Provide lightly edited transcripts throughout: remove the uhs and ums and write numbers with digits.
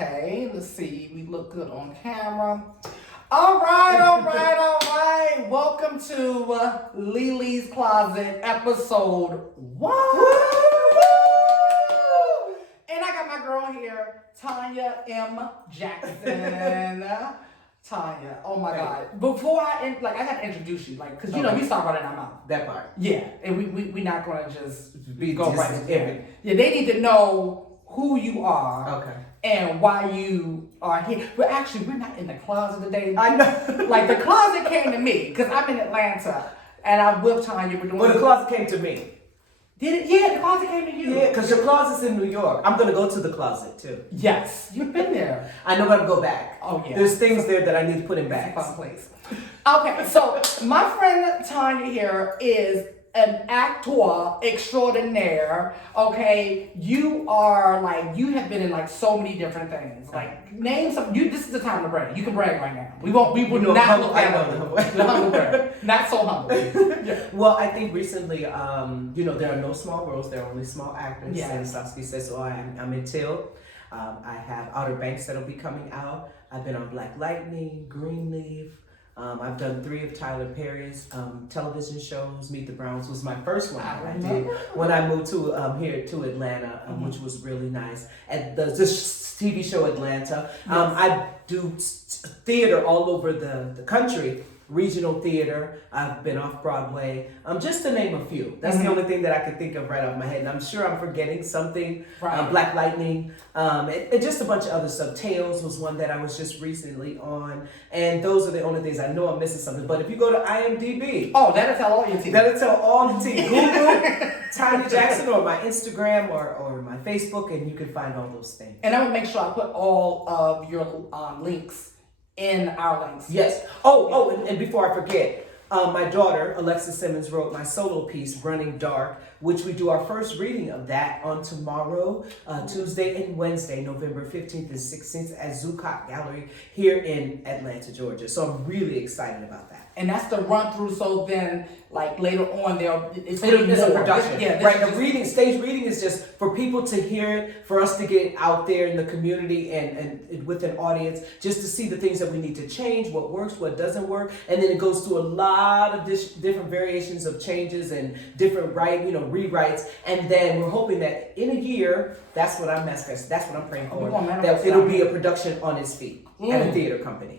Okay, let's see. We look good on camera. All right. Welcome to LiLi's Closet, episode 1. And I got my girl here, Tonia M. Jackson. Tonia, oh my God. Before I got to introduce you, because we start running our mouth. That part. Yeah, and we not going to just go right to it. Yeah, they need to know who you are. Okay. And why you are here. But actually, we're not in the closet today. I know. Like, the closet came to me, because I'm in Atlanta, and I'm with Tonia. Well, the closet came to me. Did it? Yeah, the closet came to you. Yeah, because your closet's in New York. I'm going to go to the closet, too. Yes, you've been there. I know how to go back. Oh, yeah. There's things there that I need to put in bags. It's a fun place. Okay, so my friend Tonia here is an actor extraordinaire. Okay, you have been in so many different things. Name some. This is the time to brag. You can brag right now. We would not look at the humble brag. Not so humble. Yeah. Well, I think recently, there are no small roles. There are only small actors. Yeah. And Saskia says, so I'm in Till. I have Outer Banks that'll be coming out. I've been on Black Lightning, Greenleaf. I've done 3 of Tyler Perry's television shows. Meet the Browns was my first one that I did when I moved to here to Atlanta, which was really nice. At this TV show Atlanta, I do theater all over the country. Regional theater. I've been off Broadway. Just to name a few. That's the only thing that I could think of right off my head. And I'm sure I'm forgetting something. Right. Black Lightning. And just a bunch of other stuff. Tales was one that I was just recently on. And those are the only things. I know I'm missing something. But if you go to IMDb. Oh, that'll tell all your team. That'll tell all the team. Google Tonia Jackson or my Instagram or my Facebook, and you can find all those things. And I would make sure I put all of your links in our links. Yes. And before I forget, my daughter, Alexis Simmons, wrote my solo piece, Running Dark, which we do our first reading of that on tomorrow, Tuesday and Wednesday, November 15th and 16th at Zuccotti Gallery here in Atlanta, Georgia. So I'm really excited about that. And that's the run through. So then, later on, it's a production. The stage reading is just for people to hear it, for us to get out there in the community and with an audience, just to see the things that we need to change, what works, what doesn't work, and then it goes through a lot of different variations of changes and different rewrites, and then we're hoping that in a year, that's what I'm praying for, that it'll be a production on its feet at a theater company.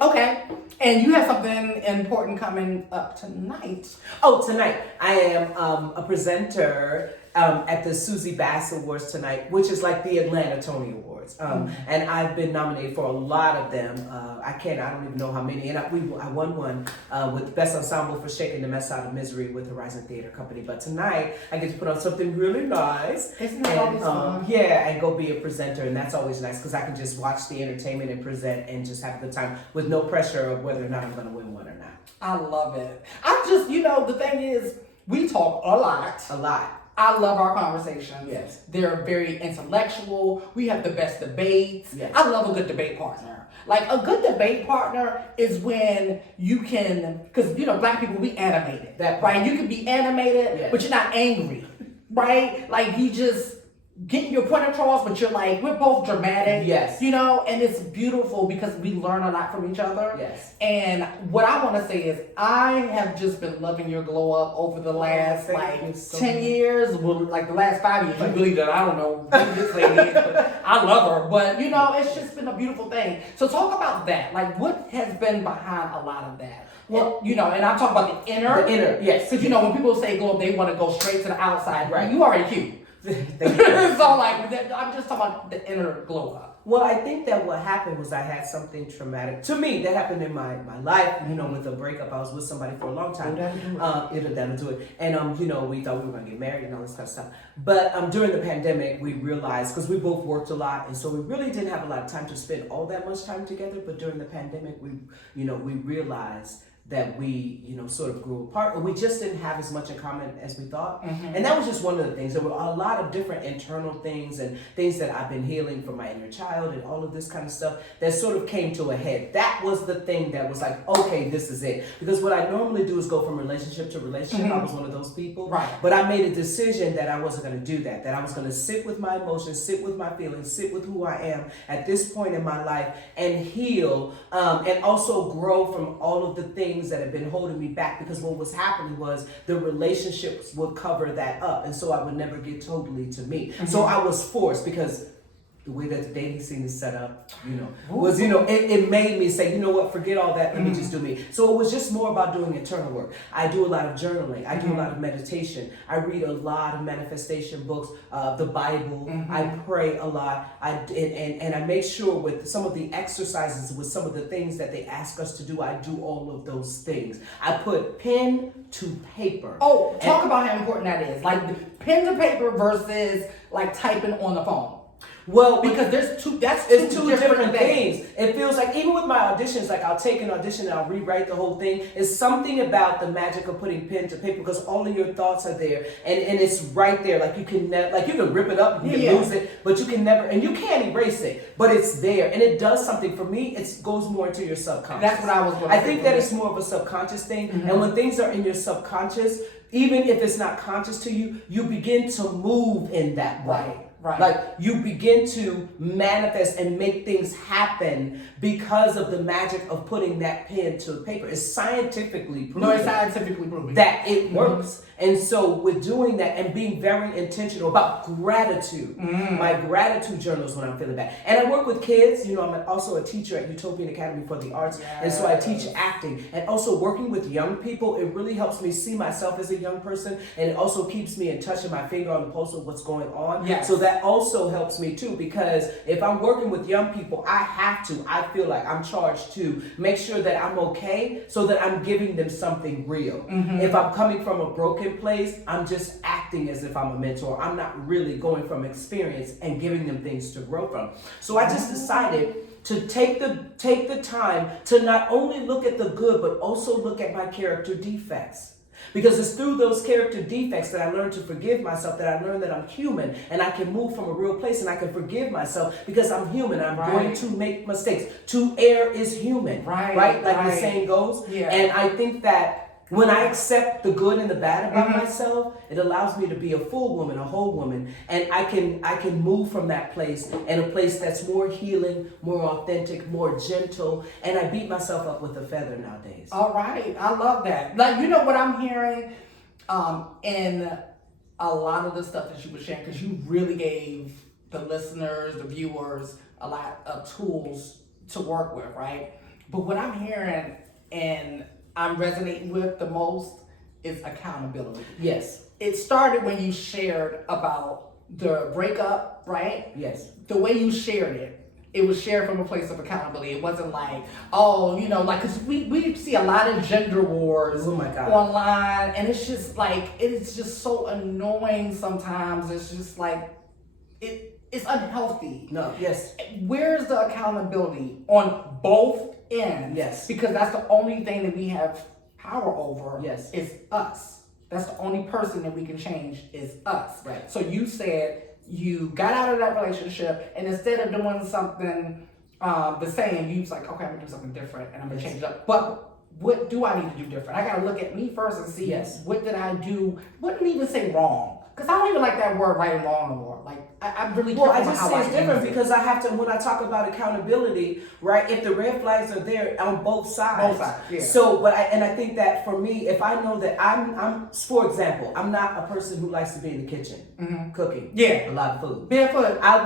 Okay, and you have something important coming up tonight. Oh, tonight I am a presenter at the Susie Bass Awards tonight, which is like the Atlanta Tony Awards, and I've been nominated for a lot of them. I don't even know how many, and I won one with Best Ensemble for Shaking the Mess Out of Misery with Horizon Theater Company. But tonight I get to put on something really nice. Isn't that always fun? Yeah, and go be a presenter, and that's always nice because I can just watch the entertainment and present and just have a good time with no pressure of whether or not I'm going to win one or not. I love it. The thing is, we talk a lot. A lot. I love our conversations. Yes. They're very intellectual. We have the best debates. Yes. I love a good debate partner. A good debate partner is when you can, because, Black people, we animated. Right? You can be animated, yes, but you're not angry. Right? You just getting your point across, but you're we're both dramatic. Yes. And it's beautiful because we learn a lot from each other. Yes. And what I want to say is I have just been loving your glow up over the last 10 years. Well, the last 5 years. You really I don't know who this lady is, but I love her. But it's just been a beautiful thing. So talk about that. What has been behind a lot of that? Well, and I'm talking about the inner. The inner, yes. Because when people say glow up, they want to go straight to the outside. Right. You already cute. So I'm just talking about the inner glow up. Well, I think that what happened was I had something traumatic to me that happened in my life. With a breakup, I was with somebody for a long time. That'll do it. And we thought we were gonna get married and all this kind of stuff. But during the pandemic, we realized, because we both worked a lot, and so we really didn't have a lot of time to spend all that much time together. But during the pandemic, we realized that we, sort of grew apart, or we just didn't have as much in common as we thought. Mm-hmm. And that was just one of the things. There were a lot of different internal things and things that I've been healing from my inner child and all of this kind of stuff that sort of came to a head. That was the thing that was like, okay, this is it. Because what I normally do is go from relationship to relationship. Mm-hmm. I was one of those people. Right. But I made a decision that I wasn't going to do that I was going to sit with my emotions, sit with my feelings, sit with who I am at this point in my life and heal, and also grow from all of the things that have been holding me back, because what was happening was the relationships would cover that up, and so I would never get totally to me. Mm-hmm. So I was forced, because the way that the dating scene is set up, was, it made me say, you know what, forget all that, let me just do me. So it was just more about doing internal work. I do a lot of journaling. I do a lot of meditation. I read a lot of manifestation books, the Bible. I pray a lot. And I make sure with some of the exercises, with some of the things that they ask us to do, I do all of those things. I put pen to paper. Oh, talk about how important that is. Like pen to paper versus like typing on the phone. Well, because that's two different things. It feels like, even with my auditions, like I'll take an audition and I'll rewrite the whole thing. It's something about the magic of putting pen to paper, because all of your thoughts are there, and it's right there. Like you can rip it up, you can lose it, but you can never, and you can't erase it, but it's there, and it does something. For me, it goes more into your subconscious. That's what I was going to say. I think that it's more of a subconscious thing, and when things are in your subconscious, even if it's not conscious to you, you begin to move in that way. Right. Like you begin to manifest and make things happen because of the magic of putting that pen to paper. It's scientifically proven. No, it's scientifically proven that it works. And so with doing that and being very intentional about gratitude, my gratitude journals when I'm feeling bad. And I work with kids. I'm also a teacher at Utopian Academy for the Arts. Yes. And so I teach acting. And also working with young people, it really helps me see myself as a young person. And it also keeps me in touch, and my finger on the pulse of what's going on. Yes. So that also helps me too, because if I'm working with young people, I feel like I'm charged to make sure that I'm okay, so that I'm giving them something real. If I'm coming from a broken place, I'm just acting as if I'm a mentor. I'm not really going from experience and giving them things to grow from. So I just decided to take the time to not only look at the good, but also look at my character defects. Because it's through those character defects that I learned to forgive myself, that I learned that I'm human and I can move from a real place, and I can forgive myself because I'm human. I'm going to make mistakes. To err is human, right? Like the saying goes. Yeah. And I think that when I accept the good and the bad about myself, it allows me to be a full woman, a whole woman, and I can move from that place, and a place that's more healing, more authentic, more gentle, and I beat myself up with a feather nowadays. All right, I love that. Like, what I'm hearing in a lot of the stuff that you were sharing, because you really gave the listeners, the viewers, a lot of tools to work with, right? But what I'm hearing and I'm resonating with the most is accountability. Yes. It started when you shared about the breakup, right? Yes. The way you shared it was shared from a place of accountability. It wasn't like, because we see a lot of gender wars online, and it's just like, it's just so annoying sometimes. It's just like, it's unhealthy. No, yes. Where's the accountability on both ends? Yes. Because that's the only thing that we have power over. Yes. Is us. That's the only person that we can change is us. Right. So you said you got out of that relationship, and instead of doing something the same, you was like, okay, I'm gonna do something different, and I'm gonna change it up. But what do I need to do different? I gotta look at me first and see what did I do. Wouldn't even say wrong. Because I don't even like that word right and wrong anymore. Like, I really Well, I just say it's different because I have to, when I talk about accountability, right, if the red flags are there on both sides. Both sides, yeah. So, I think that for me, if I know that I'm, for example, I'm not a person who likes to be in the kitchen, cooking. Yeah. A lot of food. Barefoot. I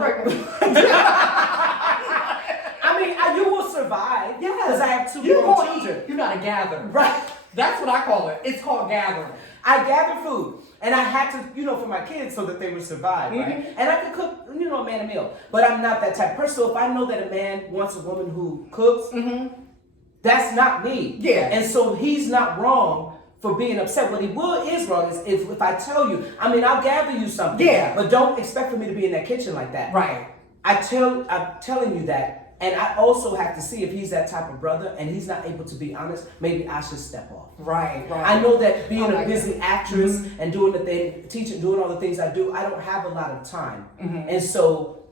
mean, you will survive. Yeah. Because I have two grown children. You're not a gatherer. Right. That's what I call it. It's called gathering. I gather food. And I had to, for my kids so that they would survive, right? And I could cook, a man a meal. But I'm not that type of person. So if I know that a man wants a woman who cooks, that's not me. Yeah. And so he's not wrong for being upset. What he is wrong is if I tell you, I'll gather you something. Yeah. But don't expect for me to be in that kitchen like that. Right. I'm telling you that And I also have to see if he's that type of brother and he's not able to be honest, maybe I should step off. Right. I know that being a busy actress and doing the thing, teaching, doing all the things I do, I don't have a lot of time. And so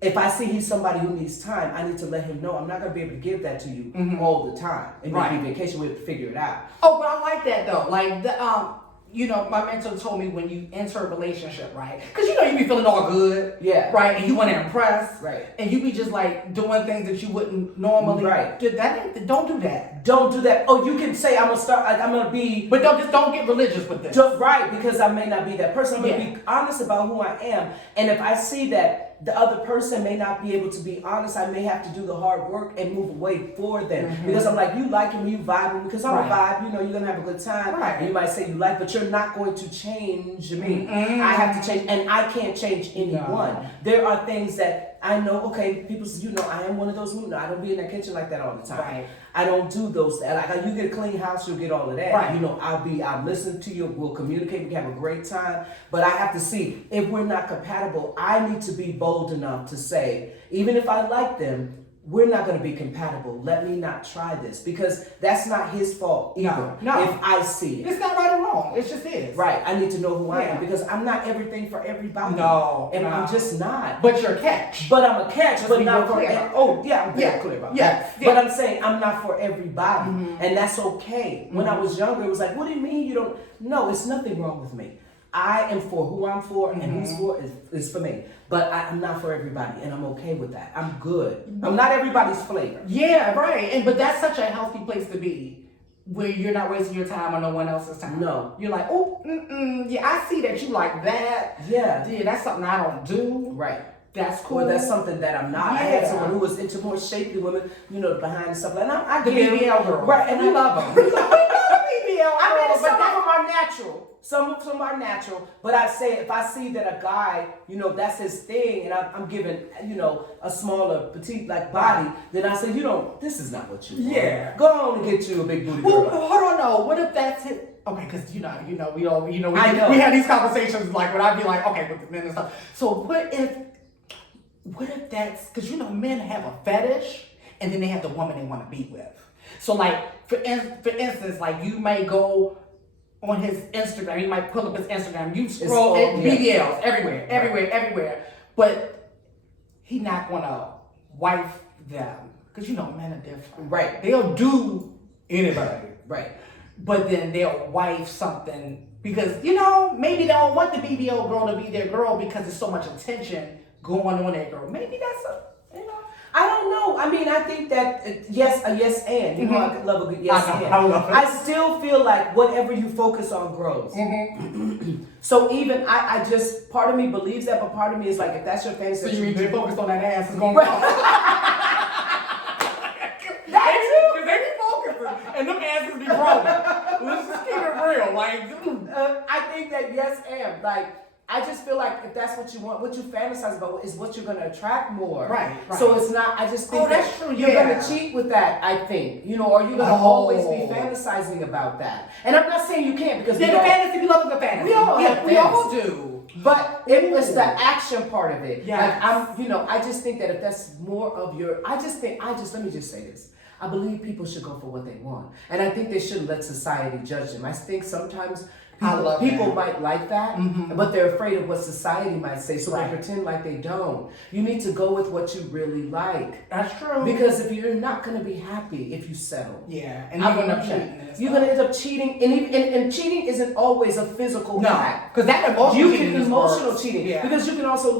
if I see he's somebody who needs time, I need to let him know I'm not going to be able to give that to you all the time. It may be vacation, we have to figure it out. Oh, but I like that though. Like, you know, my mentor told me when you enter a relationship, right? Because you know you be feeling all good, right? And you want to impress, right? And you be just like doing things that you wouldn't normally, right? Don't do that. Don't do that. Oh, you can say I'm gonna start. Like, I'm gonna be, but don't get religious with this, right? Because I may not be that person. I'm gonna be honest about who I am, and if I see that the other person may not be able to be honest, I may have to do the hard work and move away for them. Because I'm like, you like him, you vibe, because I'm a vibe, you know, you're gonna have a good time. Right. And you might say you like, but you're not going to change me. I have to change, and I can't change anyone. No. There are things that I know, okay, people say, you know, I am one of those who, I don't be in that kitchen like that all the time. Right. I don't do those. Like, you get a clean house, you'll get all of that. Right. You know, I'll listen to you, we'll communicate, we can have a great time. But I have to see, if we're not compatible, I need to be bold enough to say, even if I like them, we're not going to be compatible. Let me not try this, because that's not his fault either. No. If I see it, it's not right or wrong. It's just his. Right. I need to know who I am, because I'm not everything for everybody. No. And I'm just not. But you're a catch. But I'm a catch. Let's but be not for. I'm very clear about that. But I'm saying I'm not for everybody, and that's okay. When I was younger, it was like, what do you mean you don't? No, it's nothing wrong with me. I am for who I'm for, and who's for is for me. But I'm not for everybody, and I'm okay with that. I'm good. I'm not everybody's flavor. Yeah, right. But that's such a healthy place to be, where you're not wasting your time on no one else's time. No. You're like, oh, yeah, I see that you like that. Yeah, that's something I don't do. Right. That's cool. Or that's something that I'm not. Yeah. I had someone who was into more shapely women, you know, behind and stuff like that. I the BBL girl. Right, and we love them. We love BBL girl. I mean, some of them are natural. Some of them are natural, but I say if I see that a guy, you know, that's his thing, and I'm given, you know, a smaller, petite like body, then I say, this is not what you want. Yeah. Go on and get you a big booty girl. Well, hold on, no. What if that's it? Okay, because we know. We have these conversations like when I be like, okay, with the men and stuff. So what if that's, because men have a fetish, and then they have the woman they want to be with. So like for instance, like you may go on his Instagram, you might pull up his Instagram, you scroll BBLs everywhere, but he not gonna wife them, because men are different. Right. They'll do anybody. Right. But then they'll wife something because, maybe they don't want the BBL girl to be their girl because there's so much attention going on that girl. Maybe that's I don't know. I mean, I think that a yes and. I could love a good yes and. I still feel like whatever you focus on grows. So even I just, part of me believes that, but part of me is like, if that's your fantasy. So you mean they focused on that ass is going to grow? Because they be focusing and them asses be growing. Let's just keep it real. Like, I think that yes and. Like, I just feel like if that's what you want, what you fantasize about is what you're going to attract more. Right. So it's not, I just think that's true. You're going to cheat with that, I think. Or you're going to always be fantasizing about that. And I'm not saying you can't, because the fantasy, we love a good fantasy. We all do. But it's the action part of it. Yes. Like I just think that if that's more of your, let me just say this. I believe people should go for what they want. And I think they shouldn't let society judge them. I think sometimes people might like that, but they're afraid of what society might say, so they pretend like they don't. You need to go with what you really like. That's true. Because if you're not going to be happy if you settle. Yeah, and you're going to cheat. You're going to end up cheating, and cheating isn't always a physical act. Because that emotional cheating is emotional cheating. Yeah. Because you can also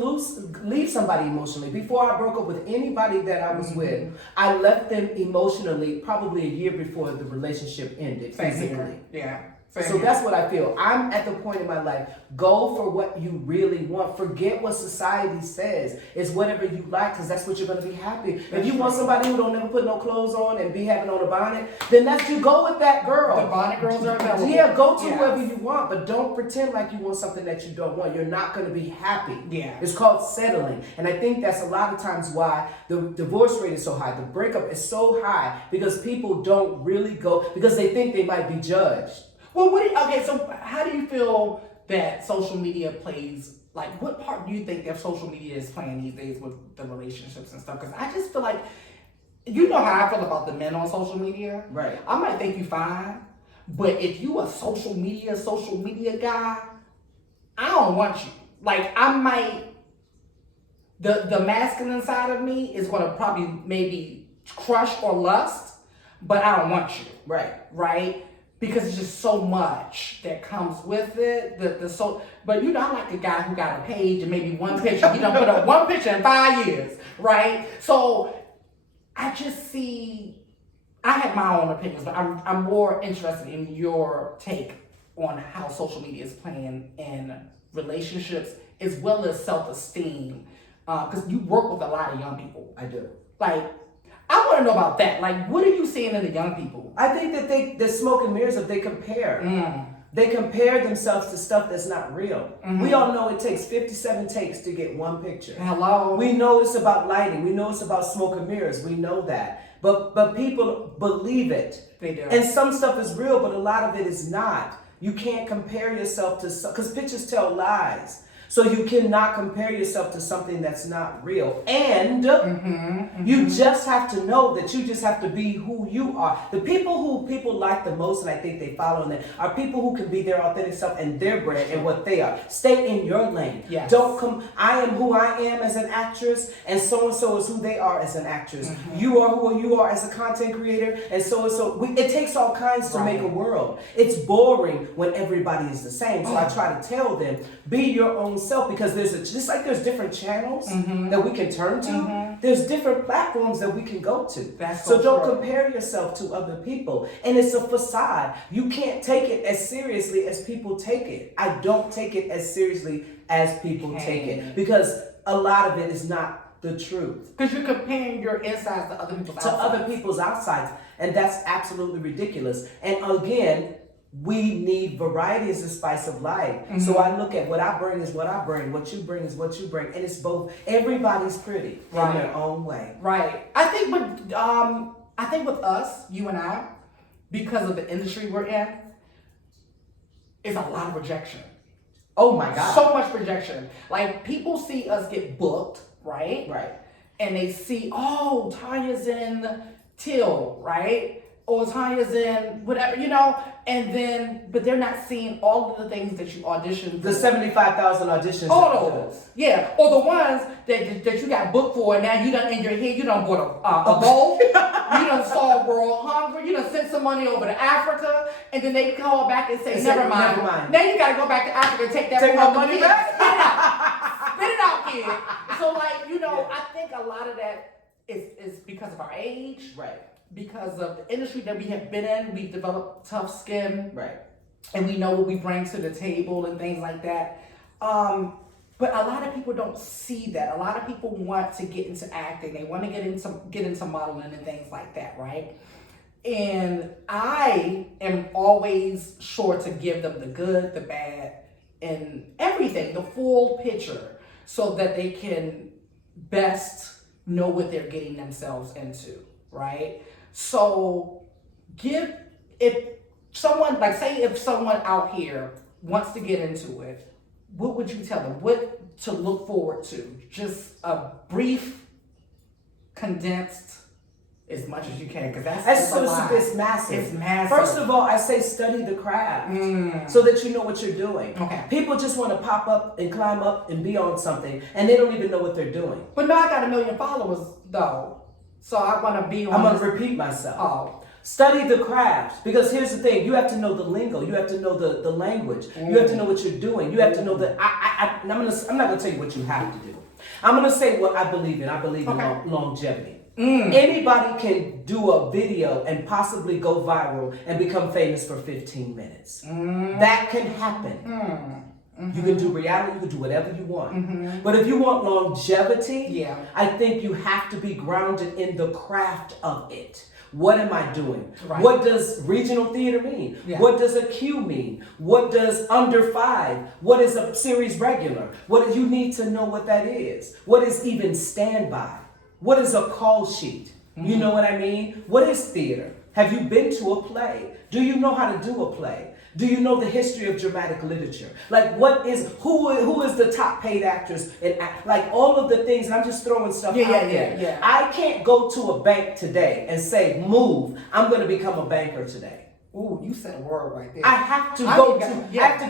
leave somebody emotionally. Before I broke up with anybody that I was with, I left them emotionally probably a year before the relationship ended physically. Yeah. So that's what I feel. I'm at the point in my life, go for what you really want. Forget what society says. It's whatever you like, because that's what you're going to be happy. If you want somebody who don't never put no clothes on and be having on a bonnet, then you go with that girl. The bonnet girls are available. Yeah, go to whoever you want, but don't pretend like you want something that you don't want. You're not going to be happy. Yeah. It's called settling. And I think that's a lot of times why the divorce rate is so high. The breakup is so high because people don't really go, because they think they might be judged. Well, so how do you feel that social media plays like, what part do you think that social media is playing these days with the relationships and stuff? Because I just feel like, you know how I feel about the men on social media. Right. I might think you fine, but if you a social media guy, I don't want you. Like, I might, the masculine side of me is gonna probably maybe crush or lust, but I don't want you. Right. Right? Because it's just so much that comes with it. But you know, I'm like a guy who got a page and maybe one picture. He done put up one picture in 5 years, right? So I just see. I have my own opinions, but I'm more interested in your take on how social media is playing in relationships as well as self-esteem. Because you work with a lot of young people. I do. Like, I want to know about that. Like, what are you seeing in the young people? I think that the smoke and mirrors if they compare. They compare themselves to stuff that's not real. We all know it takes 57 takes to get one picture. Hello. We know it's about lighting. We know it's about smoke and mirrors. We know that. But people believe it. They do. And some stuff is real, but a lot of it is not. You can't compare yourself to, because pictures tell lies. So you cannot compare yourself to something that's not real. And you just have to know that you just have to be who you are. The people who people like the most, and I think they follow them, are people who can be their authentic self and their brand and what they are. Stay in your lane. Yes. Don't come, I am who I am as an actress, and so is who they are as an actress. You are who you are as a content creator, and so. It takes all kinds to make a world. It's boring when everybody is the same. So I try to tell them, be your own self, because just like there's different channels that we can turn to, there's different platforms that we can go to. That's so don't true. compare yourself to other people. And it's a facade. You can't take it as seriously as people take it. I don't take it as seriously as people take it, because a lot of it is not the truth. Because you're comparing your insides to other people's outsides. To other people's outsides. And that's absolutely ridiculous. And again, we need variety as the spice of life. So I look at what I bring is what I bring, what you bring is what you bring, and it's both. Everybody's pretty in their own way. Right. I think with us, you and I, because of the industry we're in, it's a lot of rejection. Oh my God. So much rejection. Like, people see us get booked, right? Right. And they see, oh, Tonia's in Till, right? Or Tonia's in whatever, and then, but they're not seeing all of the things that you auditioned for. The 75,000 auditions. All those. Yeah. Or the ones that you got booked for, and now you done in your head, you done bought a boat, you done saw World Hunger, you done sent some money over to Africa, and then they call back and say, never mind. Now you gotta go back to Africa and take that money back. Spit it out, kid. So, I think a lot of that is because of our age. Right. Because of the industry that we have been in, we've developed tough skin. Right. And we know what we bring to the table and things like that. But a lot of people don't see that. A lot of people want to get into acting. They want to get into modeling and things like that, right? And I am always sure to give them the good, the bad, and everything, the full picture, so that they can best know what they're getting themselves into, right? So if someone out here wants to get into it, what would you tell them? What to look forward to? Just a brief, condensed, as much as you can, because it's massive. It's massive. First of all, I say study the craft so that you know what you're doing. Okay. People just want to pop up and climb up and be on something, and they don't even know what they're doing. But now I got 1 million followers, though. So I want to be on. I'm going to repeat myself. Oh. Study the craft, because here's the thing: you have to know the lingo, you have to know the language, you have to know what you're doing, you have to know that. I'm not going to tell you what you have to do. I'm going to say what I believe in. I believe in longevity. Anybody can do a video and possibly go viral and become famous for 15 minutes. That can happen. You can do reality, you can do whatever you want. But if you want longevity, I think you have to be grounded in the craft of it. What am I doing? Right. What does regional theater mean? Yeah. What does a Q mean? What does under 5? What is a series regular? What you need to know what that is. What is even standby? What is a call sheet? You know what I mean? What is theater? Have you been to a play? Do you know how to do a play? Do you know the history of dramatic literature? Like who is the top paid actress like all of the things, and I'm just throwing stuff out there. Yeah. I can't go to a bank today and say, move, I'm gonna become a banker today. Ooh, you said a word right there. I have to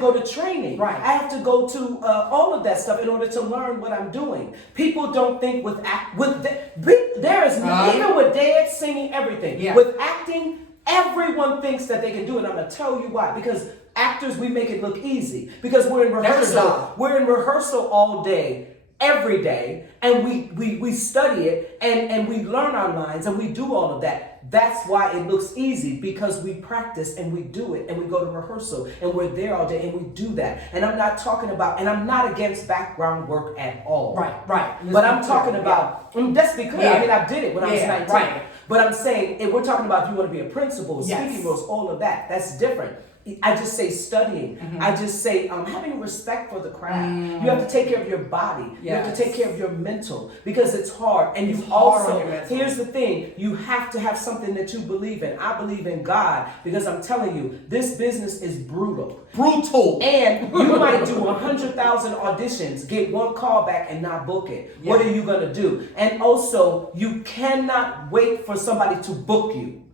go to training. Right. I have to go to all of that stuff in order to learn what I'm doing. People don't think there is even with dance, singing, everything. Yeah. With acting, everyone thinks that they can do it. I'm gonna tell you why. Because actors, we make it look easy. Because we're in rehearsal. We're in rehearsal all day, every day, and we study it and we learn our lines and we do all of that. That's why it looks easy, because we practice and we do it and we go to rehearsal and we're there all day and we do that. And I'm not talking about, and I'm not against background work at all. Right. But I'm talking about, let's be clear, I mean, I did it when I was 19. Right. But I'm saying, if we're talking about if you want to be a principal, speaking roles, all of that, that's different. I just say studying. Mm-hmm. I just say having respect for the craft. Mm. You have to take care of your body. Yes. You have to take care of your mental, because it's hard. And you also, here's the thing, you have to have something that you believe in. I believe in God, because I'm telling you, this business is brutal. And you might do 100,000 auditions, get one call back and not book it. Yeah. What are you going to do? And also, you cannot wait for somebody to book you.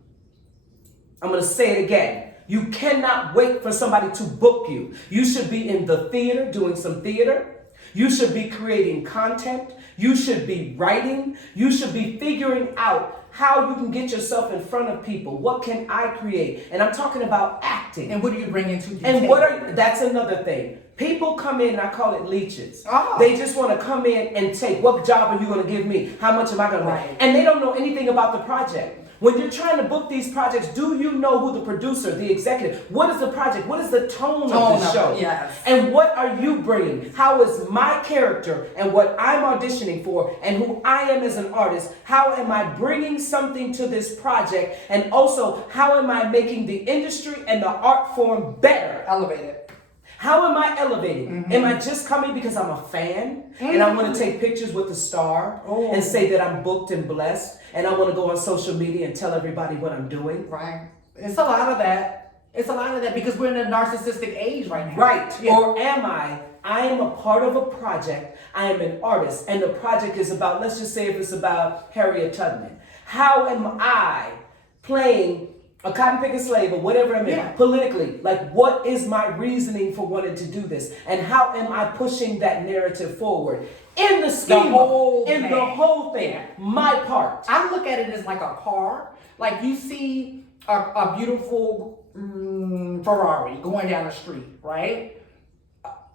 I'm going to say it again. You cannot wait for somebody to book you. You should be in the theater doing some theater. You should be creating content. You should be writing. You should be figuring out how you can get yourself in front of people. What can I create? And I'm talking about acting. And what do you bring into the table? That's another thing. People come in, and I call it leeches. Oh. They just want to come in and take, what job are you going to give me? How much am I going to make? And they don't know anything about the project. When you're trying to book these projects, do you know who the producer, the executive, what is the project? What is the tone of the show? Yes. And what are you bringing? How is my character and what I'm auditioning for and who I am as an artist, how am I bringing something to this project? And also, how am I making the industry and the art form better? Elevated. How am I elevating? Mm-hmm. Am I just coming because I'm a fan and I want to take pictures with the star and say that I'm booked and blessed, and I want to go on social media and tell everybody what I'm doing? Right. It's a lot of that. Because we're in a narcissistic age right now. Right. Yeah. Or am I am a part of a project. I am an artist, and the project is about, let's just say if it's about Harriet Tubman. How am I playing a cotton picking slave or whatever I'm in, politically? Like, what is my reasoning for wanting to do this? And how am I pushing that narrative forward? In the scheme, the whole thing, my part. I look at it as like a car. Like, you see a beautiful Ferrari going down the street, right?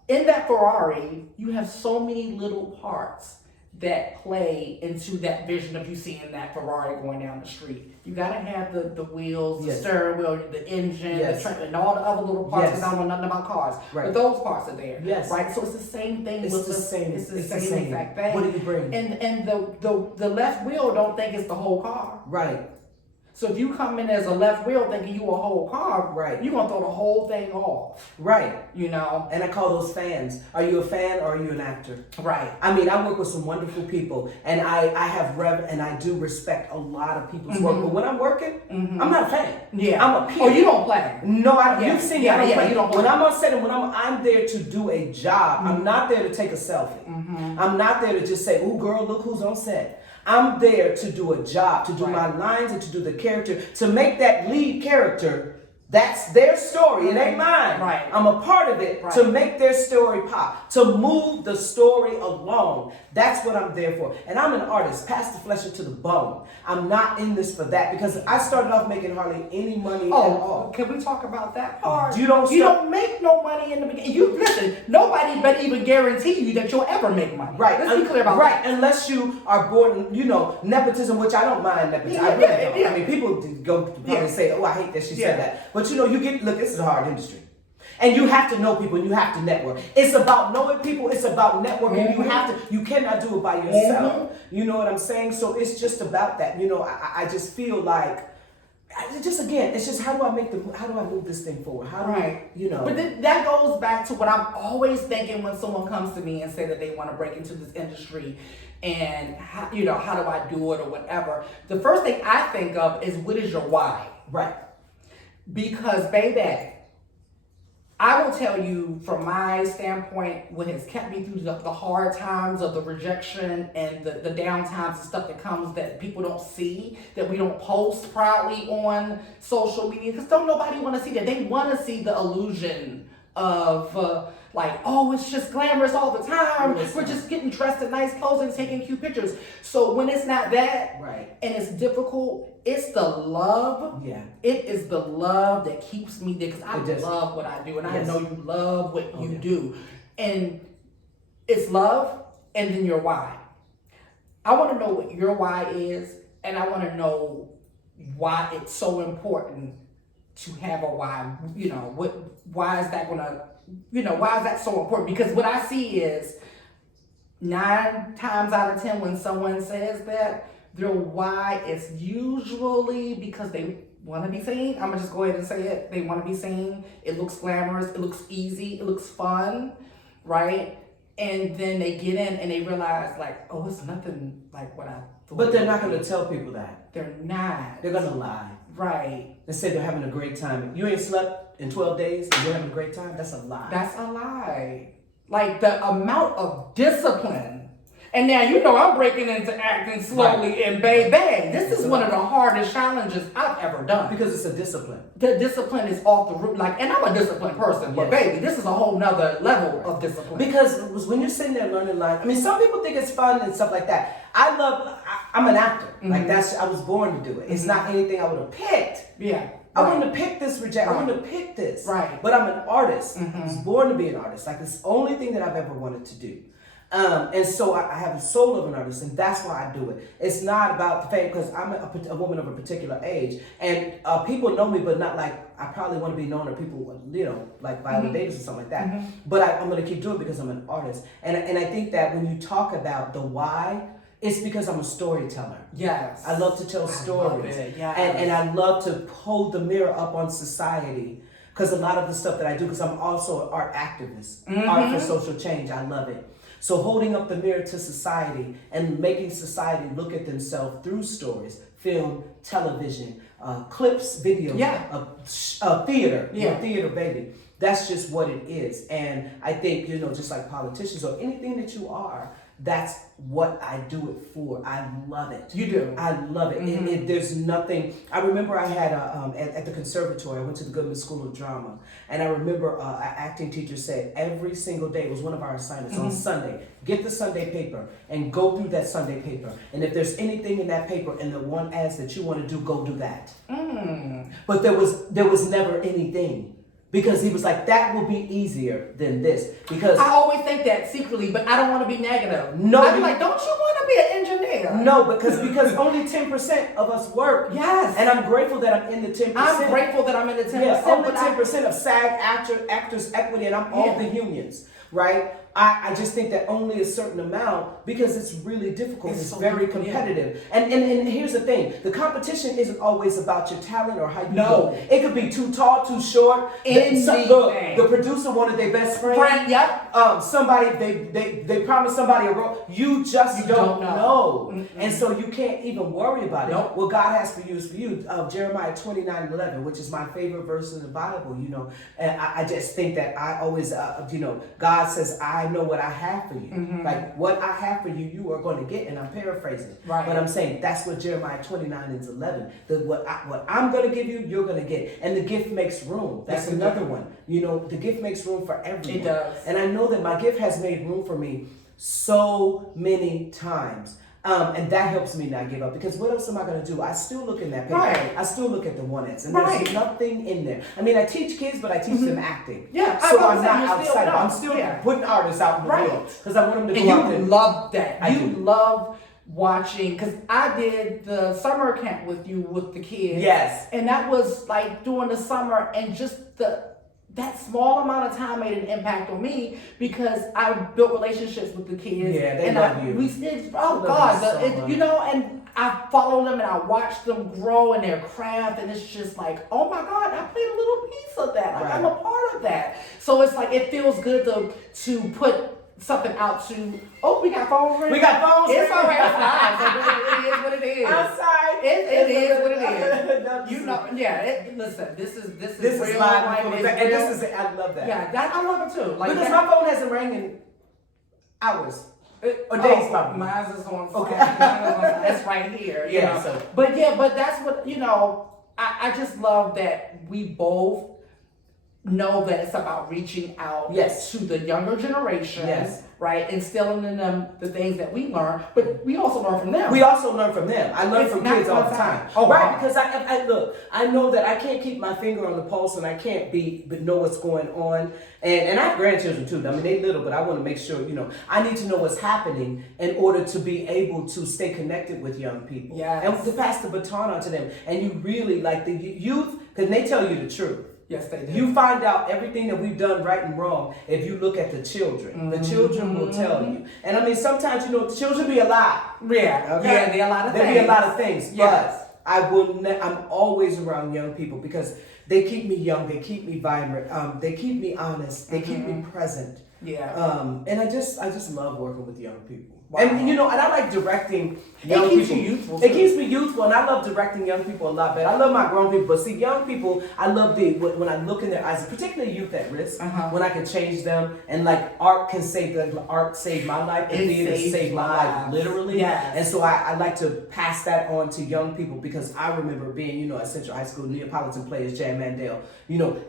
In that Ferrari, you have so many little parts that play into that vision of you seeing that Ferrari going down the street. You gotta have the wheels, the steering wheel, the engine, the train, and all the other little parts, because I don't know nothing about cars. Right. But those parts are there. Yes. Right? So it's the same thing. It's the same exact thing. What do you bring? And the left wheel don't think it's the whole car. Right. So if you come in as a left wheel thinking you a whole car, you're gonna throw the whole thing off. Right. You know? And I call those fans. Are you a fan or are you an actor? Right. I mean, I work with some wonderful people, and I have and I do respect a lot of people's work. But when I'm working, I'm not a fan. Yeah. I'm a peer. Oh, you don't play? No, you've seen me. I don't play. You don't play. When I'm on set and when I'm there to do a job, I'm not there to take a selfie. I'm not there to just say, "Ooh, girl, look who's on set." I'm there to do a job, to do my lines and to do the character, to make that lead character, that's their story, it ain't mine. Right. I'm a part of it to make their story pop, to move the story along. That's what I'm there for. And I'm an artist, past the flesh to the bone. I'm not in this for that, because I started off making hardly any money at all. Can we talk about that part? You don't make no money in the beginning. Listen, nobody but even guarantee you that you'll ever make money. Right. Let's be clear about that. Unless you are born, nepotism, which I don't mind nepotism. I really don't. I mean, people go probably say, "Oh, I hate that she said that." But this is a hard industry. And you have to know people and you have to network. It's about knowing people, it's about networking. You cannot do it by yourself. You know what I'm saying? So it's just about that. I just feel like, it's just how do I move this thing forward? But that goes back to what I'm always thinking when someone comes to me and say that they want to break into this industry, and how do I do it or whatever. The first thing I think of is, what is your why? Right. Because, baby, I will tell you from my standpoint, what has kept me through the hard times of the rejection and the down times and stuff that comes that people don't see, that we don't post proudly on social media, because don't nobody want to see that. They want to see the illusion of like, oh, it's just glamorous all the time. We're just getting dressed in nice clothes and taking cute pictures. So when it's not that, right, and it's difficult, it's the love. Yeah. It is the love that keeps me there, because I love what I do, and I know you love what you do. And it's love, and then your why. I want to know what your why is, and I want to know why it's so important to have a why. You know, why is that gonna, why is that so important? Because what I see is 9 times out of 10 when someone says that, their why is usually because they want to be seen. I'm gonna just go ahead and say it. They want to be seen. It looks glamorous. It looks easy. It looks fun, right? And then they get in and they realize, like, oh, it's nothing like what I thought. But they're not gonna tell people that. They're not. They're gonna lie. Right. They say they're having a great time. You ain't slept in 12 days and you're having a great time. That's a lie. That's a lie. Like the amount of discipline. And now, I'm breaking into acting slowly, and baby, this is one of the hardest challenges I've ever done. Because it's a discipline. The discipline is off the root. And I'm a disciplined person, but baby, this is a whole nother level of discipline. Because when you're sitting there learning lines, some people think it's fun and stuff like that. I'm an actor. I was born to do it. It's not anything I would have picked. Yeah. I wouldn't have picked this I wouldn't have picked this. Right. But I'm an artist. I was born to be an artist. Like, it's the only thing that I've ever wanted to do. And so I have the soul of an artist, and that's why I do it. It's not about the fame, because I'm a woman of a particular age, and people know me, but not like I probably want to be known, or people, like Viola Davis or something like that. But I'm going to keep doing it because I'm an artist. And I think that when you talk about the why, it's because I'm a storyteller. Yes. I love to tell stories. Yes. And I love to hold the mirror up on society, because a lot of the stuff that I do, because I'm also an art activist, art for social change, I love it. So holding up the mirror to society and making society look at themselves through stories, film, television, clips, videos, theater, theater, baby. That's just what it is. And I think, just like politicians or anything that you are, that's what I do it for. I love it. You do? I love it. There's nothing. I remember I had at the conservatory, I went to the Goodman School of Drama, and I remember an acting teacher said every single day, it was one of our assignments on Sunday, get the Sunday paper and go through that Sunday paper. And if there's anything in that paper and the one ads that you want to do, go do that. But there was never anything. Because he was like, that will be easier than this. Because I always think that secretly, but I don't want to be negative. No, I'd be like, don't you want to be an engineer? No, because only 10% of us work. Yes. And I'm grateful that I'm in the 10%. I'm grateful that I'm in the 10%. Yeah, only 10% of SAG Actors Equity, and I'm all the unions, right? I just think that only a certain amount, because it's really difficult. It's so very competitive. Yeah. And here's the thing. The competition isn't always about your talent or how you look. It could be too tall, too short. The producer wanted their best friend. Somebody, they promised somebody a role. You just don't know. And so you can't even worry about it. What God has for you is for you. Jeremiah 29:11, which is my favorite verse in the Bible, And I just think that I always, God says, I know what I have for you. Like, what I have for you, you are going to get. And I'm paraphrasing. Right. But I'm saying that's what Jeremiah 29:11. What I'm going to give you, you're going to get. And the gift makes room. That's another one. The gift makes room for everyone. It does. And I know that my gift has made room for me so many times. And that helps me not give up, because what else am I going to do? I still look in that paper. Right. I still look at the one-ets, and there's nothing in there. I mean, I teach kids, but I teach them acting. Yeah, so I'm not outside. I'm still putting artists out in the world, because I want them to go out there. And you love that. You love watching, because I did the summer camp with you with the kids. Yes. And that was like during the summer, and just that small amount of time made an impact on me, because I built relationships with the kids. Yeah, they love you. And I follow them and I watch them grow in their craft, and it's just like, oh my God, I played a little piece of that. Like, I'm a part of that. So it's like, it feels good to put something out to. Oh, we got phones ringing. We got phones ringing. It's all right. It's live. So it is what it is. I'm sorry. It is what it is. up. Listen, this is This is real live life, and it's this real. is I love that. Yeah, I love it too. Like because that, my phone hasn't rang in hours or days, probably. Mine is on. Okay. It's right here. You Yeah. know? So, but that's what I just love that we both know that it's about reaching out yes, to the younger generation, yes, right? Instilling in them the things that we learn, but we also learn from them. We also learn from them. I learn from kids all the time. Oh, right, wow. because I look, I know that I can't keep my finger on the pulse and I can't but know what's going on. And I have grandchildren too. I mean, they little, but I want to make sure, I need to know what's happening in order to be able to stay connected with young people. Yes. And to pass the baton on to them. And you really, like the youth, because they tell you the truth. Yes, they do. You find out everything that we've done right and wrong if you look at the children. Mm-hmm. The children will tell you. And I mean, sometimes, children be a lot. Yeah. Okay? Yeah, there are a lot of things. There be a lot of things. Yes. But I'm always around young people because they keep me young. They keep me vibrant. They keep me honest. They keep me present. Yeah. And I just love working with young people. Wow. And and I like directing young people. It keeps people. you youthful. It keeps me youthful, and I love directing young people a lot. But I love my grown people. But see, young people, I love when I look in their eyes, particularly youth at risk, when I can change them, and like art saved my life, and theater saved my life literally. Yes. And so I like to pass that on to young people because I remember being, at Central High School, Neapolitan players, Jan Mandel,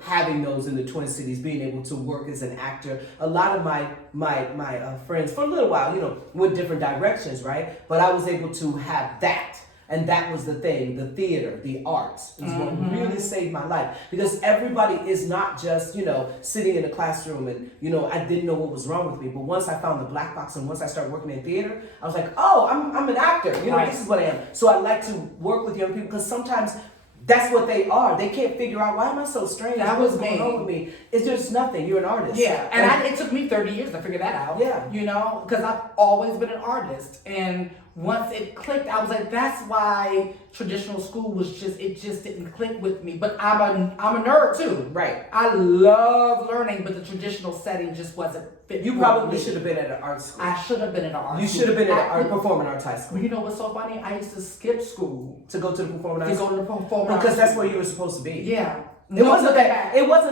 having those in the Twin Cities, being able to work as an actor. A lot of my friends for a little while, went different directions, right? But I was able to have that. And that was the thing, the theater, the arts is what really saved my life. Because everybody is not just, sitting in a classroom and, I didn't know what was wrong with me. But once I found the black box and once I started working in theater, I was like, oh, I'm an actor. Right. This is what I am. So I like to work with young people because sometimes that's what they are. They can't figure out, why am I so strange? That was me. What's going on with me? It's just nothing. You're an artist. Yeah, and it took me 30 years to figure that out. Yeah. Because I've always been an artist. And once it clicked, I was like, that's why traditional school it just didn't click with me. But I'm a nerd too. Right. I love learning, but the traditional setting just wasn't fit. You probably should have been at an art school. I should have been at an art school. You should have been at a performing arts high school. Well, you know what's so funny? I used to skip school. To go to the performing arts school? To go to the performing arts because that's where you were supposed to be. Yeah. It wasn't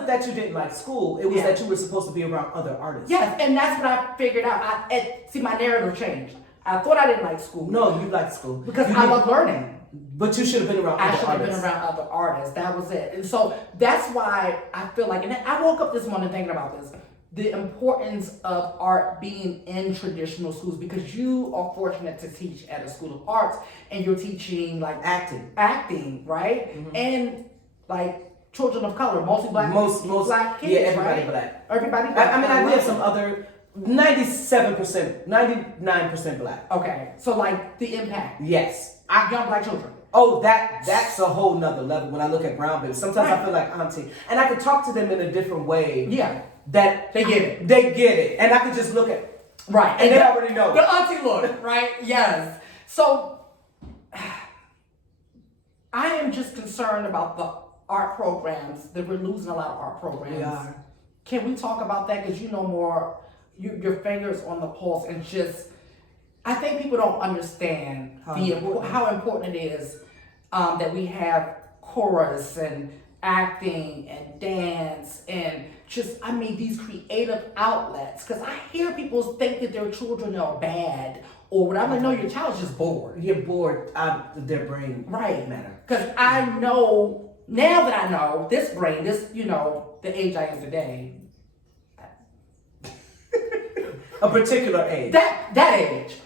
that you didn't like school. It was that you were supposed to be around other artists. Yes, and that's what I figured out. See, my narrative changed. I thought I didn't like school. No, you liked school. Because I love learning. But you should have been around other artists. I should have been around other artists. That was it. And so that's why I feel like, and I woke up this morning thinking about this, the importance of art being in traditional schools, because you are fortunate to teach at a school of arts and you're teaching like acting, right? Mm-hmm. And like children of color, mostly black, most black kids. Yeah, everybody right? black. Everybody black. I did some other 97%, 99% black. Okay, so like the impact. Yes. Young black children. Oh, that's a whole nother level when I look at brown babies. Sometimes I feel like auntie. And I can talk to them in a different way. Yeah. That they get it. They get it. And I can just look at right. And they already know. The auntie look, right? Yes. So I am just concerned about the art programs, that we're losing a lot of art programs. We are. Can we talk about that? Because you know more, your fingers on the pulse, and just, I think people don't understand how important it is that we have chorus and acting and dance and just, these creative outlets. Because I hear people think that their children are bad or whatever. I'm like, no, your child's just bored. You're bored out of their brain. Right. Matter. Because I know, now that I know, this brain, the age I am today. A particular age. That age.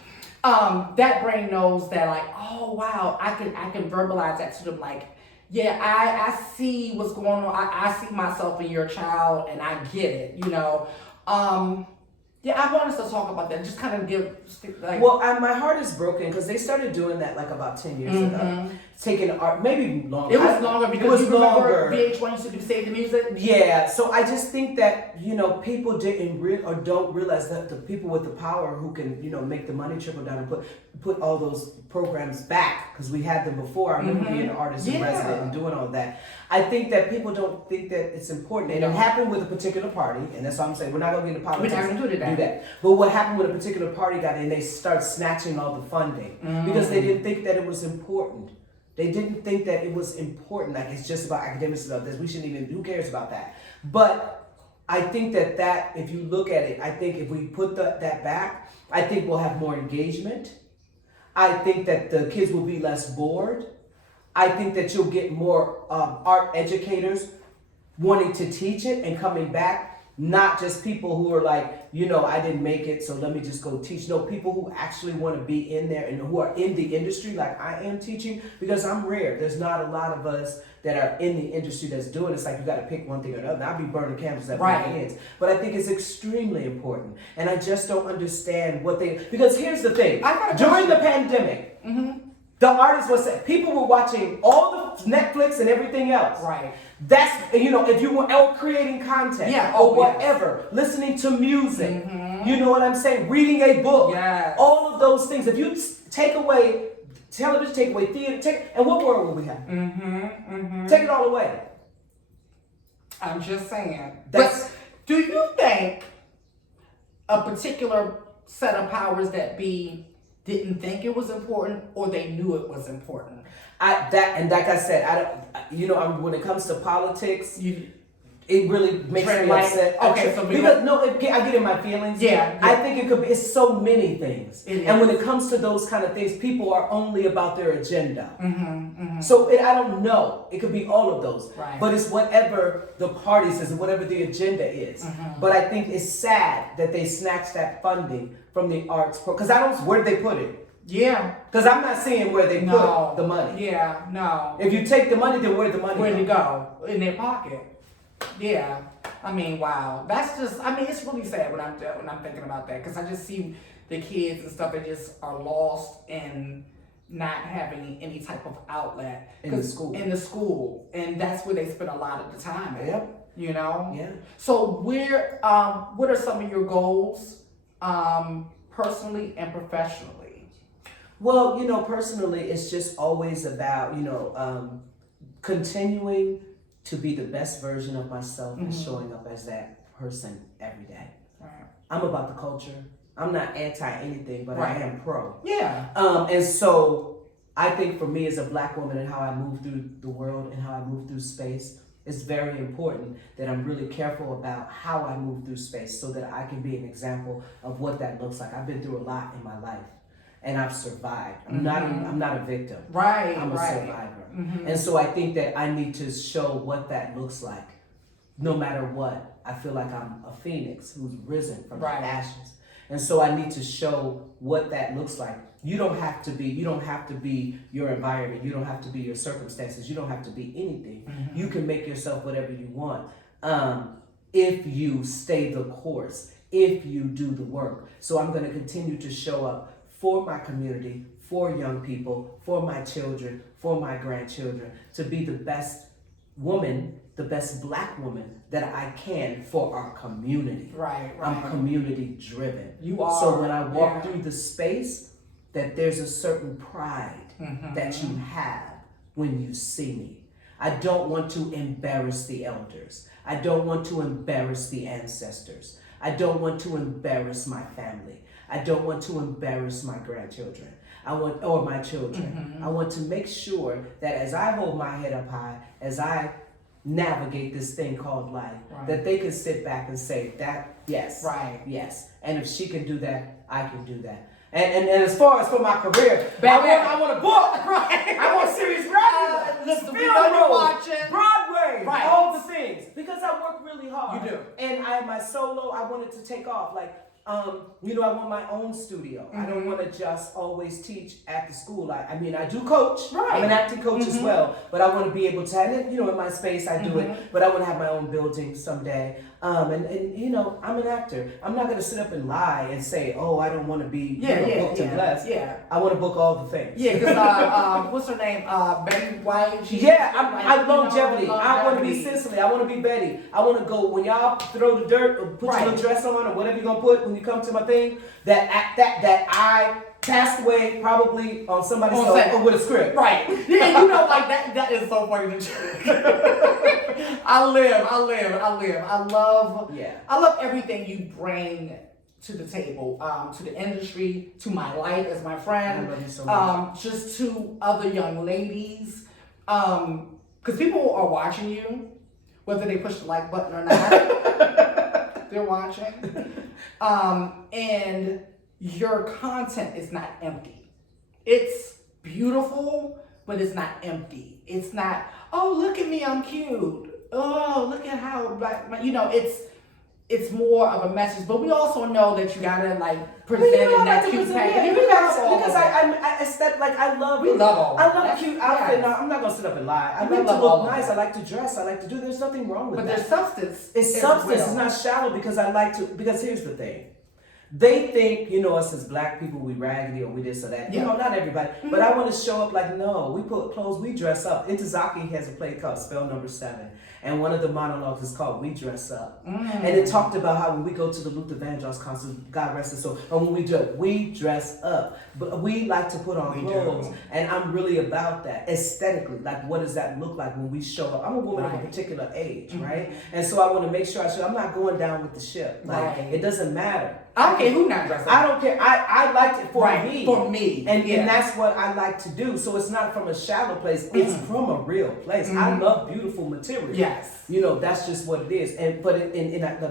That brain knows that, like, oh wow, I can verbalize that to them, like, yeah, I see what's going on. I see myself in your child, and I get it. Yeah, I want us to talk about that. Just kind of give, like. Well, my heart is broken because they started doing that like about 10 years ago. Taking art, maybe longer. It was longer because you remember VH1 used to do Save the Music? Yeah, so I just think that, people didn't or don't realize that the people with the power who can, make the money trickle down and put all those programs back, because we had them before. I remember being an artist in resident and doing all that. I think that people don't think that it's important. And it happened with a particular party, and that's what I'm saying. We're not going to get into politics. We're not going to do that. But what happened with a particular party got in, they start snatching all the funding because they didn't think that it was important They didn't think that it was important. Like it's just about academics and this. We shouldn't even. Who cares about that? But I think that if you look at it, I think if we put that back, I think we'll have more engagement. I think that the kids will be less bored. I think that you'll get more art educators wanting to teach it and coming back. Not just people who are like, I didn't make it, so let me just go teach. No, people who actually want to be in there and who are in the industry like I am teaching, because I'm rare. There's not a lot of us that are in the industry that's doing it. It's like you got to pick one thing or another. I'll be burning candles at both ends. But I think it's extremely important. And I just don't understand because here's the thing. During the pandemic, the artists people were watching all the Netflix and everything else. Right. That's, if you were creating content or whatever, listening to music, you know what I'm saying? Reading a book, all of those things. If you take away television, take away theater, and what world will we have? Take it all away. I'm just saying. But do you think a particular set of powers that be didn't think it was important, or they knew it was important? And like I said, I don't. When it comes to politics, it really makes me upset. Okay, so because I get in my feelings. Yeah. I think it could be. It's so many things, and when it comes to those kind of things, people are only about their agenda. So I don't know. It could be all of those, but it's whatever the party says, and whatever the agenda is. But I think it's sad that they snatched that funding from the arts, because I don't. Where did they put it? Yeah. Because I'm not seeing where they put the money. Yeah, no. If you take the money, then where'd the money go? Where'd it go? In their pocket. Yeah. I mean, wow. That's just, it's really sad when I'm thinking about that, because I just see the kids and stuff that just are lost and not having any type of outlet. In the school. In the school. And that's where they spend a lot of the time at. Yep. Yeah. So what are some of your goals, personally and professionally? Well, personally, it's just always about, continuing to be the best version of myself and showing up as that person every day. Right. I'm about the culture. I'm not anti anything, but I am pro. Yeah. And so I think for me as a Black woman and how I move through the world and how I move through space, it's very important that I'm really careful about how I move through space so that I can be an example of what that looks like. I've been through a lot in my life. And I've survived. I'm not a victim. Right. I'm a survivor. And so I think that I need to show what that looks like. No matter what, I feel like I'm a phoenix who's risen from the ashes. And so I need to show what that looks like. You don't have to be your environment. You don't have to be your circumstances. You don't have to be anything. You can make yourself whatever you want. If you stay the course, if you do the work. So I'm going to continue to show up for my community, for young people, for my children, for my grandchildren, to be the best woman, the best Black woman that I can for our community. Right. I'm community driven. You are. So when I walk through the space, that there's a certain pride that you have when you see me. I don't want to embarrass the elders. I don't want to embarrass the ancestors. I don't want to embarrass my family. I don't want to embarrass my grandchildren. Or my children. I want to make sure that as I hold my head up high, as I navigate this thing called life, that they can sit back and say that, yes, yes. And if she can do that, I can do that. And as far as for my career, I want a book. I want serious revenue. Listen, we film know you're roles, watching. Broadway, all the things. Because I work really hard. You do. And my solo, I wanted to take off. I want my own studio. I don't want to just always teach at the school. I do coach. I'm an acting coach as well. But I want to be able to, and in my space I do it. But I want to have my own building someday. I'm an actor. I'm not going to sit up and lie and say, oh, I don't want to be booked and blessed. Yeah. I want to book all the things. Yeah, because what's her name? Betty White. I'm longevity. I want to be Cicely. I want to be Betty. I want to go, when y'all throw the dirt or put your little dress on or whatever you're going to put when you come to my thing, that I passed away probably on somebody's phone or with a script. Right. Yeah, that is so funny. I love everything you bring to the table, to the industry, to my life as my friend, I love you so much. just to other young ladies, because people are watching you, whether they push the like button or not, they're watching, and your content is not empty. It's beautiful, but it's not empty. It's not, oh, look at me, I'm cute. Oh, look at how, it's more of a message. But we also know that you gotta like present in that cute package. Because I love. We love all. I love a cute outfit. Now I'm not gonna sit up and lie. I like to look nice. I like to dress. I like to do. There's nothing wrong with that. But there's substance. It's substance. It's not shallow because I like to. Because here's the thing. They think, us as black people, we raggedy or we this or that. Yeah. Not everybody. Mm-hmm. But I want to show up like, no, we put clothes, we dress up. Itazaki has a play called Spell Number 7. And one of the monologues is called We Dress Up. Mm. And it talked about how when we go to the Luther Vandross concert, God rest his soul, and when we dress up. But we like to put on clothes. And I'm really about that. Aesthetically, like what does that look like when we show up? I'm a woman of a particular age, right? And so I want to make sure I'm not going down with the ship. Like, it doesn't matter. I don't care who not dressed up. I don't care. I like it for me. For me. And that's what I like to do. So it's not from a shallow place. It's from a real place. I love beautiful material. Yes. That's just what it is. And but I'm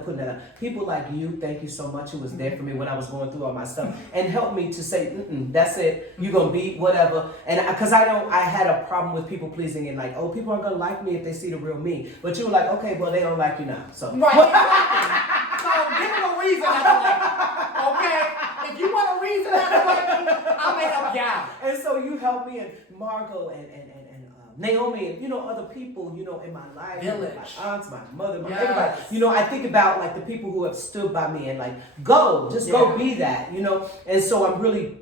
putting that out. People like you, thank you so much, who was there for me when I was going through all my stuff and helped me to say, that's it. You're gonna be whatever. And because I had a problem with people pleasing and like, oh, people aren't gonna like me if they see the real me. But you were like, okay, well, they don't like you now. So So give them a reason not to like you. Okay? If you want a reason not to like me, I'm gonna help you out. And so you helped me, and Margot and Naomi and other people in my life, Village. my aunts, my mother, everybody. I think about like the people who have stood by me and like go be that. And so I'm really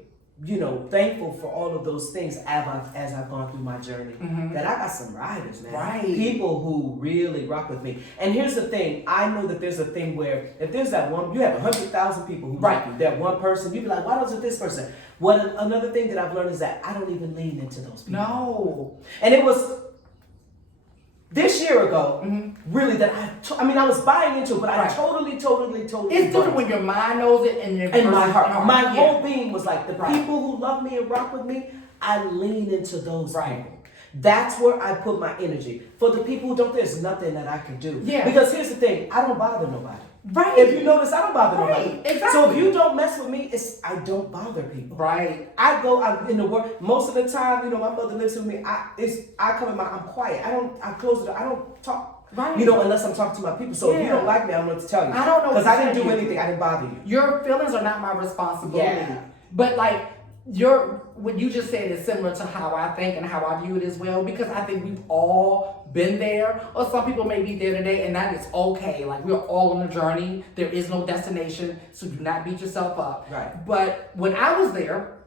thankful for all of those things as I've gone through my journey. That I got some riders, man. Right. People who really rock with me. And here's the thing. I know that there's a thing where if there's that one, you have 100,000 people who like you. That one person, you be like, why doesn't this person? Another thing that I've learned is that I don't even lean into those people. No. And it was this year ago, really, that I was buying into it, but I totally. It's different when your mind knows it and my heart. My whole being was like, the people who love me and rock with me, I lean into those people. That's where I put my energy. For the people who don't, there's nothing that I can do. Yeah. Because here's the thing, I don't bother nobody. Right. If you notice, I don't bother nobody. Exactly. So if you don't mess with me, I don't bother people. Right. I'm in the work most of the time. My mother lives with me. I come in I'm quiet. I close the door. I don't talk. Right. Unless I'm talking to my people. So if you don't like me, I don't know what to tell you. I don't know. Because I didn't do anything. I didn't bother you. Your feelings are not my responsibility. Yeah. But like what you just said is similar to how I think and how I view it as well, because I think we've all been there, or some people may be there today, and that is okay. Like, we're all on a journey. There is no destination, so do not beat yourself up. Right. But when I was there,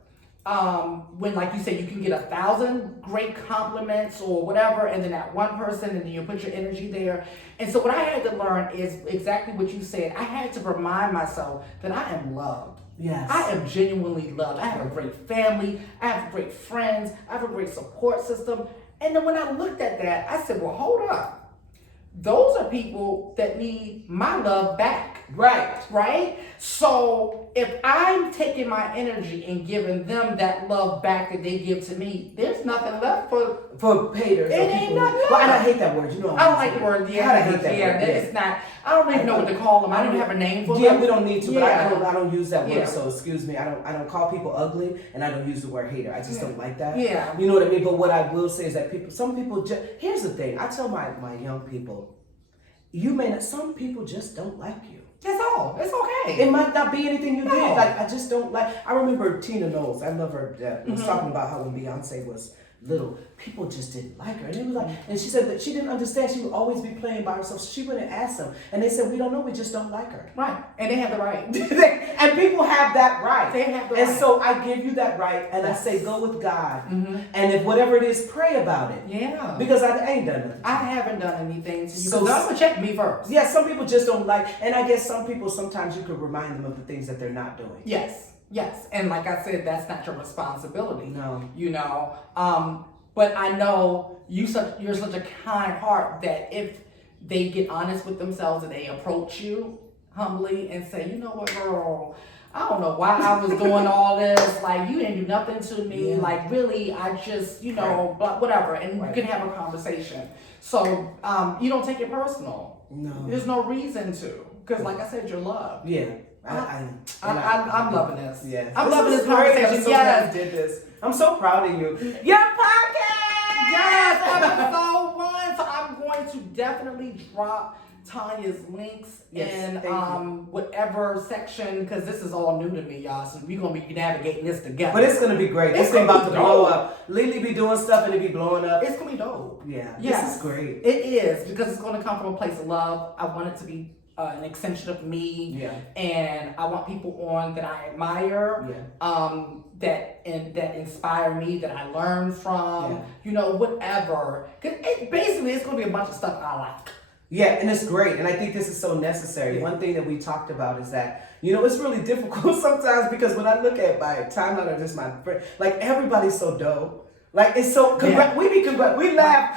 when, like you said, you can get 1,000 great compliments or whatever, and then that one person, and then you put your energy there. And so what I had to learn is exactly what you said. I had to remind myself that I am loved. Yes. I am genuinely loved. I have a great family. I have great friends. I have a great support system. And then when I looked at that, I said, well, hold up. Those are people that need my love back. Right? So if I'm taking my energy and giving them that love back that they give to me, there's nothing left for haters. It ain't nothing left. Well, and I hate that word. I don't like the word. Yeah, I hate that word. It's not. I don't even know what to call them. I don't even have a name for them. Yeah, we don't need to. But I don't use that word. So excuse me. I don't call people ugly, and I don't use the word hater. I just don't like that. Yeah. You know what I mean? But what I will say is that some people. Here's the thing. I tell my young people, some people just don't like you. That's all. It's okay. It might not be anything you did. Like, I just don't like. I remember Tina Knowles. I love her to death. Was talking about how when Beyonce was little, people just didn't like her. And it was like, and she said that she didn't understand. She would always be playing by herself. So she went and asked them. And they said, we don't know. We just don't like her. Right. And they have the right. And people have that right. They have the right. And so I give you that right. And I say, go with God. And if whatever it is, pray about it. Yeah. Because I ain't done nothing. I haven't done anything to you. So I'm going to check me first. Yeah, some people just don't like. And I guess some people, sometimes you could remind them of the things that they're not doing. Yes. And like I said, that's not your responsibility. No. But I know you're such a kind heart that if they get honest with themselves and they approach you, humbly and say, you know what, girl, I don't know why I was doing all this. Like, you didn't do nothing to me. Yeah. Like, really, I just, you know, but whatever. And you can have a conversation. So, you don't take it personal. No. There's no reason to. Because, like I said, you're loved. Yeah. I'm loving this. Yes. I'm loving this great. conversation. I'm so Yes. glad you did this. I'm so proud of you. Your podcast! Yes, episode 1. So I'm going to definitely drop Tonia's links in whatever section, because this is all new to me, y'all. So we're gonna be navigating this together. But it's gonna be great. This thing about to blow up. Lily be doing stuff and it be blowing up. It's gonna be dope. Yeah. Yes. This is great. It is, because it's gonna come from a place of love. I want it to be an extension of me. Yeah. And I want people on that I admire. Yeah. That inspire me, that I learn from. Yeah. You know, whatever. Cause basically it's gonna be a bunch of stuff I like. Yeah, and it's great, and I think this is so necessary. Yeah. One thing that we talked about is that, you know, it's really difficult sometimes, because when I look at my timeline or just my friend, like, everybody's so dope. Like, it's so, we laugh.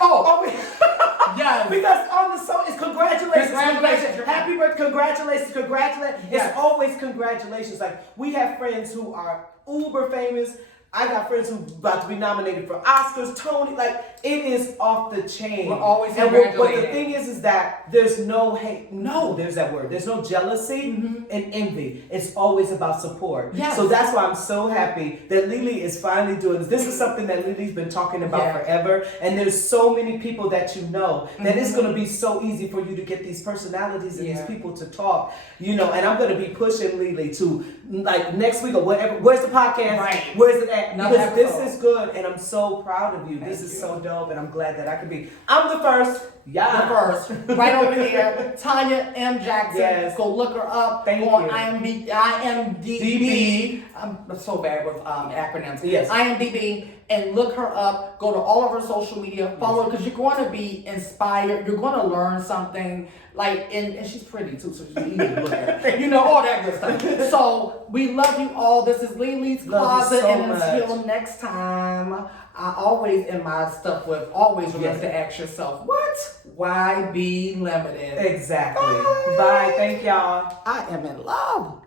Yes. Because on the song, it's congratulations. Congratulations. Happy birthday, congratulations. Yes. It's always congratulations. Like, we have friends who are uber famous. I got friends who about to be nominated for Oscars, Tony. Like, it is off the chain. We're always But congratulating. the thing is that there's no hate. No, there's that word. There's no jealousy and envy. It's always about support. Yes. So that's why I'm so happy that Lili is finally doing this. This is something that Lili's been talking about forever. And there's so many people that you know that it's going to be so easy for you to get these personalities and these people to talk. You know, and I'm going to be pushing Lili to, like, next week or whatever. Where's the podcast? Right. Where's it at? Another Because this episode. is good, and I'm so proud of you. This is so dope, and I'm glad that I could be. I'm the first. Yeah. The first. Right over here. Tonia M. Jackson. Yes. Go look her up. Thank Go on you. IMDb. I'm so bad with acronyms. Yes. IMDb. And look her up. Go to all of her social media. Follow her, because you're going to be inspired. You're going to learn something. Like, and she's pretty too, so you need to look at her. You know, all that good stuff. So we love you all. This is LiLi's Closet. so And much. until next time, I always in my stuff with always remember to ask yourself, what? Why be limited? Exactly. Bye. Bye. Thank y'all. I am in love.